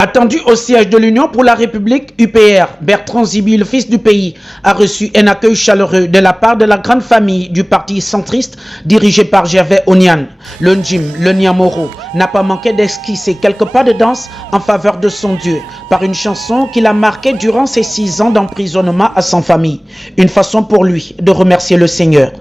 Attendu au siège de l'Union pour la République UPR, Bertrand Zibi, le fils du pays, a reçu un accueil chaleureux de la part de la grande famille du parti centriste dirigé par Gervais Onian. Le Njim, le Niamoro, n'a pas manqué d'esquisser quelques pas de danse en faveur de son Dieu par une chanson qu'il a marquée durant ses 6 ans d'emprisonnement à sa famille. Une façon pour lui de remercier le Seigneur.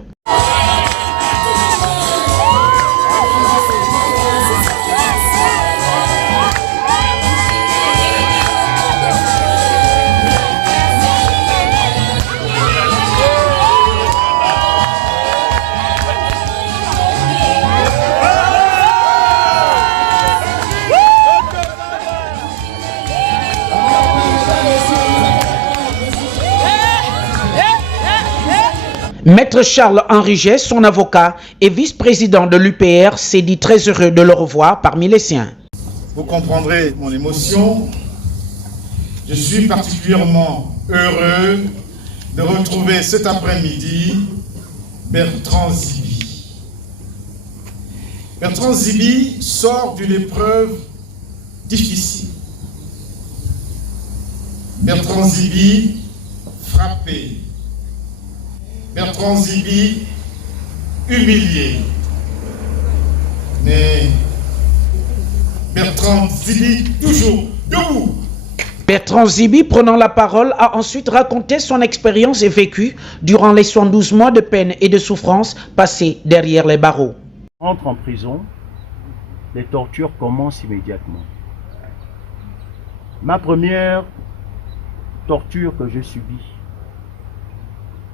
Maître Charles-Henri Jay, son avocat et vice-président de l'UPR, s'est dit très heureux de le revoir parmi les siens. Vous comprendrez mon émotion. Je suis particulièrement heureux de retrouver cet après-midi Bertrand Zibi. Bertrand Zibi sort d'une épreuve difficile. Bertrand Zibi frappé. Bertrand Zibi humilié. Mais Bertrand Zibi toujours debout. Bertrand Zibi, prenant la parole, a ensuite raconté son expérience vécue durant les 72 mois de peine et de souffrance passés derrière les barreaux. Entre en prison, les tortures commencent immédiatement. Ma première torture que j'ai subie,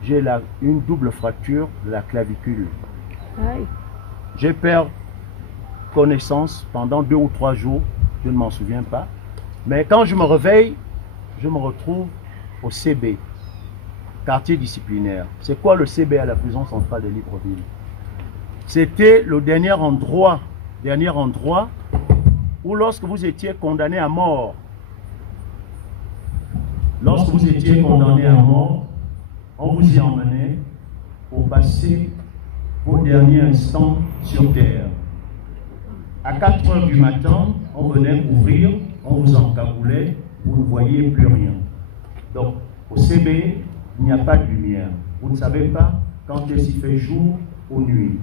j'ai une double fracture de la clavicule. J'ai perdu connaissance pendant 2 ou 3 jours, je ne m'en souviens pas. Mais quand je me réveille, je me retrouve au CB, quartier disciplinaire. C'est quoi le CB à la prison centrale de Libreville? C'était le dernier endroit où lorsque vous étiez condamné à mort, on vous y emmenait pour passer vos derniers instants sur terre. À 4 h du matin, on venait ouvrir, on vous encagoulait, vous ne voyez plus rien. Donc, au CB, il n'y a pas de lumière. Vous ne savez pas quand est-ce qu'il fait jour ou nuit.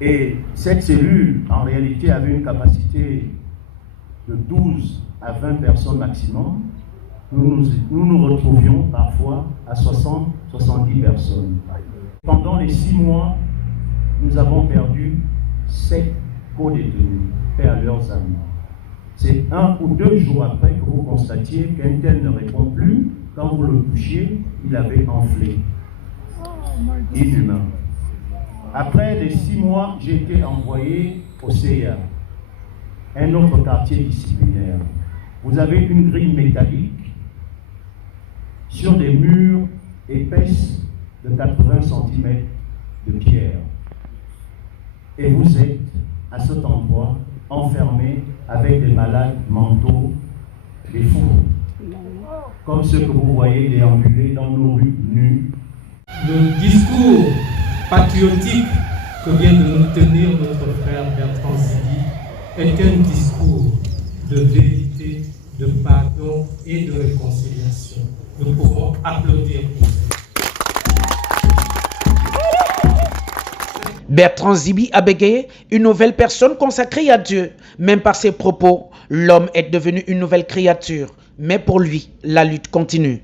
Et cette cellule, en réalité, avait une capacité de 12 à 20 personnes maximum. Nous nous retrouvions parfois à 60-70 personnes. Pendant les 6 mois, nous avons perdu 7 co-détenus, paix à leurs âmes. C'est 1 ou 2 jours après que vous constatiez qu'un tel ne répond plus. Quand vous le touchiez, il avait enflé. Inhumain. Après les 6 mois, j'ai été envoyé au CIA, un autre quartier disciplinaire. Vous avez une grille métallique sur des murs épaisses de 80 cm de pierre. Et vous êtes à cet endroit enfermé avec des malades mentaux, des fous, comme ceux que vous voyez déambuler dans nos rues nues. Le discours patriotique que vient de nous tenir notre frère Bertrand Zibi est un discours de vérité, de pardon et de réconciliation. Nous pouvons applaudir pour ça. Bertrand Zibi a bégayé, une nouvelle personne consacrée à Dieu. Même par ses propos, l'homme est devenu une nouvelle créature. Mais pour lui, la lutte continue.